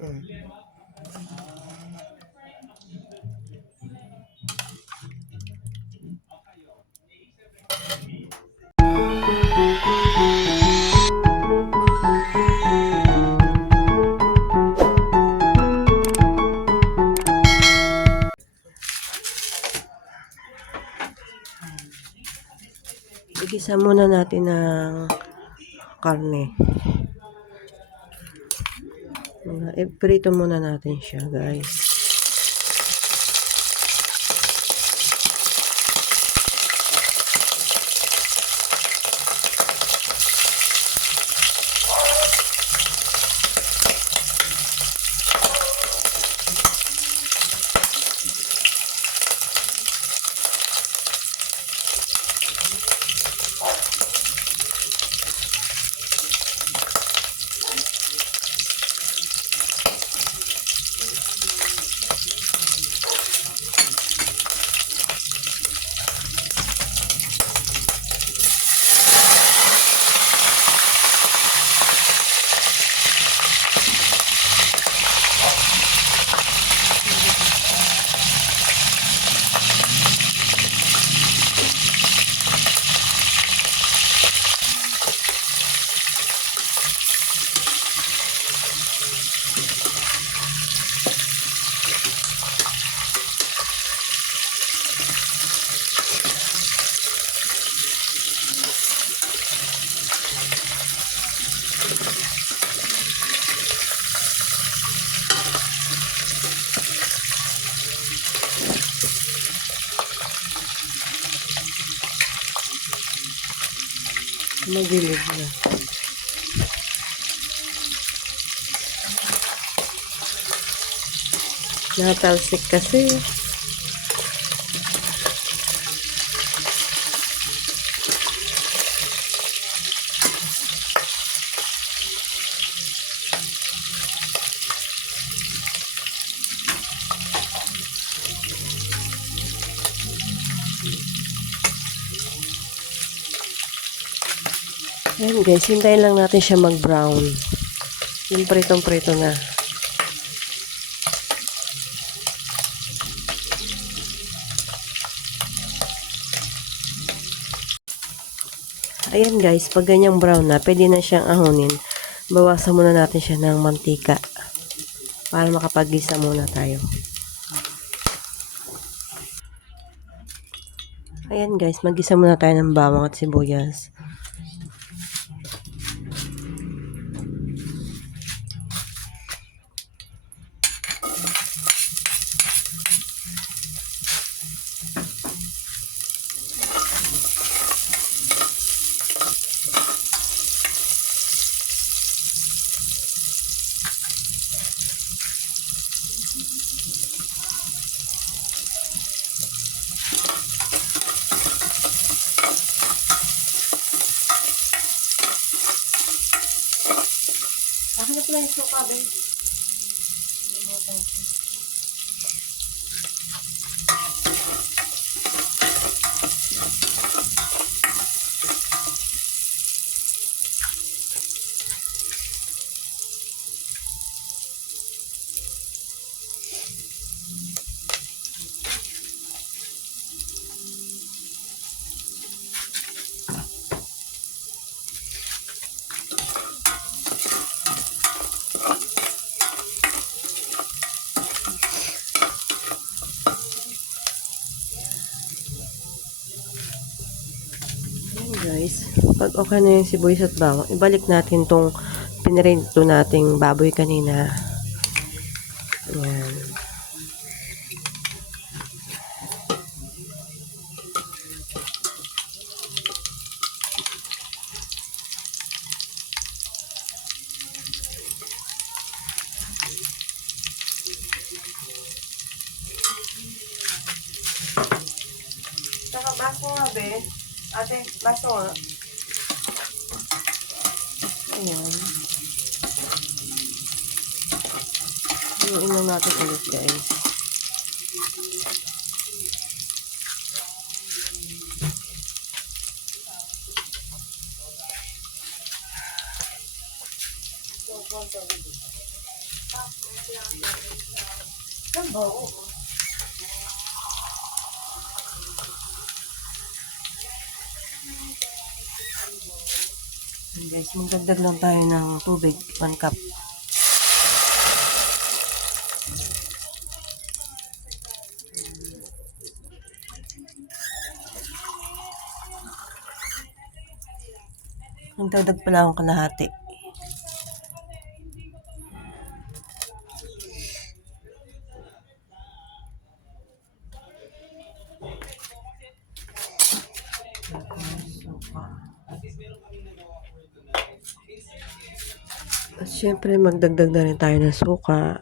Mm. Igisa muna natin ng karne. Iprito muna natin siya, guys. Magilid na. Natalsik kasi. Ayan guys, hintayin lang natin siya mag-brown. Yung pritong-prito na. Ayan guys, pag ganyang brown na, pwede na siyang ahunin. Bawasan muna natin siya ng mantika. Para makapag-gisa muna tayo. Ayan guys, mag-gisa muna tayo ng bawang at sibuyas. Akin na pala yung suka, Ben. Guys, pag okay na yung sibuyas at bawang, ibalik natin tong pinirito nating baboy kanina. Ayan. Saka baso nga, be. Ate, baso nga. Ayan. Inuin lang natin ulit, guys. And guys, magdagdag lang tayo ng tubig, 1 cup. Magdagdag pala akong kalahati. At syempre, magdagdag na rin tayo ng suka.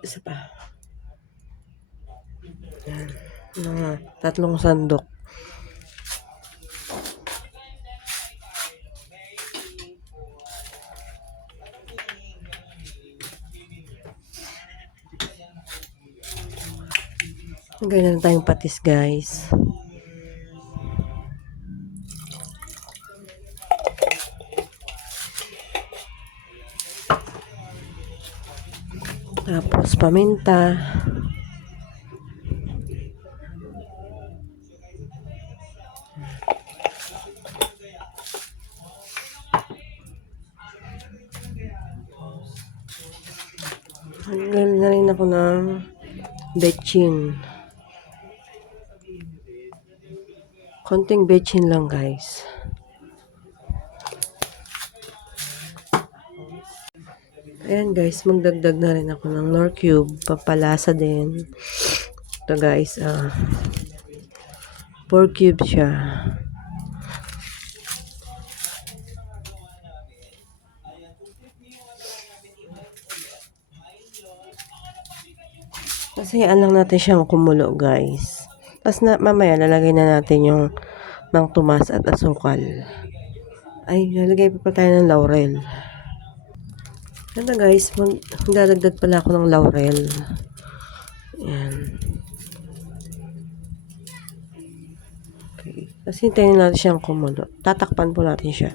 Isa pa. Yan. Mga 3 sandok. Ganyan na tayong patis, guys. Tapos paminta. Hanggang na rin ako ng betchin. Konting betchin lang, guys. Ayan, guys, magdagdag na rin ako ng Knorr cube, papalasa din. Ito, guys, 4 cubes siya. Kasi lang natin siyang kumulo, guys. Tapos mamaya lalagay na natin yung Mang Tomas at asukal. Ay, lalagay pa tayo ng laurel. Ano, guys, magdadagdag pala ako ng laurel. Ayan. Okay. Tapos hintayin natin siyang kumulo. Tatakpan po natin siya.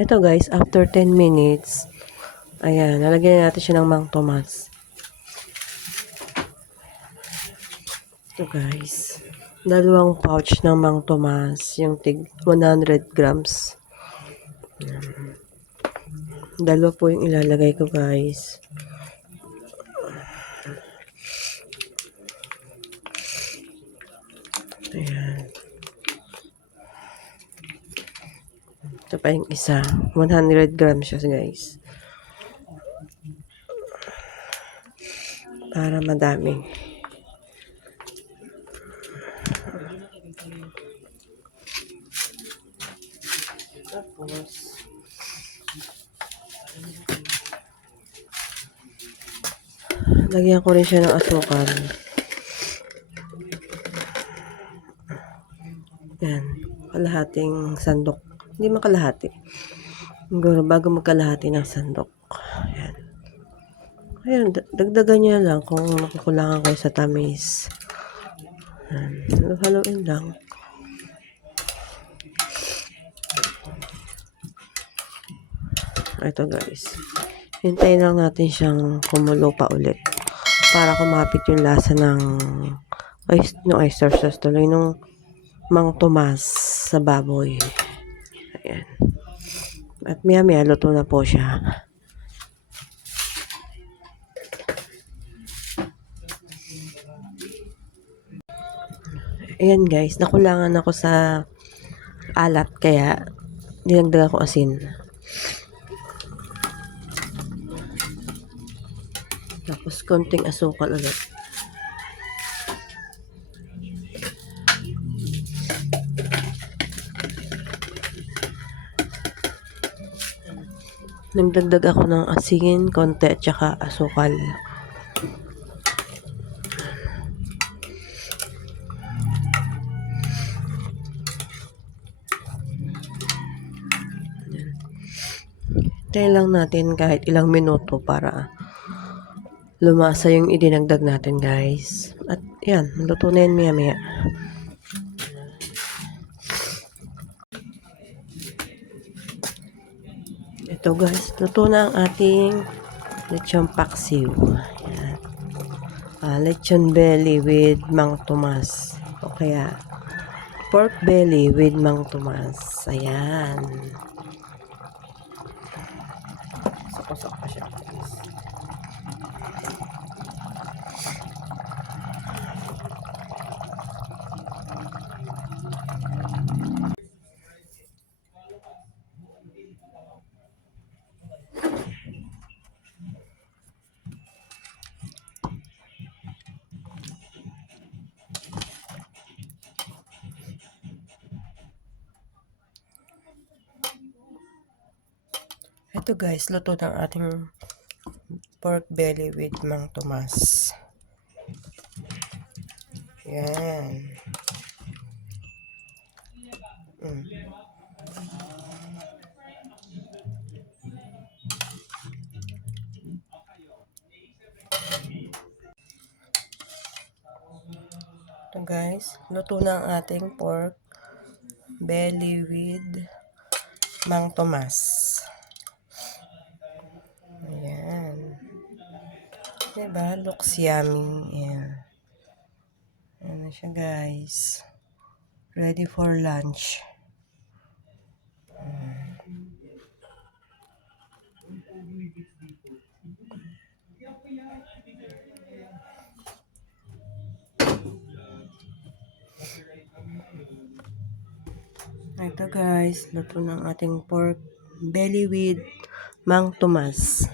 Ito, guys, after 10 minutes, ayan, nalagyan natin siya ng Mang Tomas. Ito, guys, 2 pouch ng Mang Tomas, yung tig 100 grams. Ayan. 2 po yung ilalagay ko, guys. Ayan. Ito pa yung isa. 100 grams siya, guys. Para madami. Tapos, lagyan ko rin siya ng asukal. Yan. Kalahating sandok. Hindi makalahati. Siguro bago magkalahati ng sandok. Ayan. Ayan, dagdagan niya lang kung nakukulangan kayo sa tamis. Ayan. Haluin lang. Ito, guys. Hintayin lang natin siyang kumulo pa ulit. Para kumapit yung lasa ng oyster sauce tuloy nung Mang Tomas sa baboy. Ayan. At maya luto na po siya. Ayan, guys, nakulangan ako sa alat kaya dinagdag ako asin. Tapos konting asukal ulit. Nagdagdag ako ng asin, konti at saka asukal. Tayo lang natin kahit ilang minuto para lumasa yung idinagdag natin, guys. At yan, luto na yan maya-maya. Ito guys, luto na ang ating lechon paksiw. Ayan. Lechon belly with Mang Tomas. O kaya, pork belly with Mang Tomas. Ayan. Sakosok pa siya, guys. Ito guys, luto ng ating pork belly with Mang Tomas. Yan. Ito guys, luto na ang ating pork belly with Mang Tomas. Ayan. Diba? Looks yummy. Ayan. Ayan na siya guys. Ready for lunch. Ito guys, luto ng ating pork belly with Mang Tomas.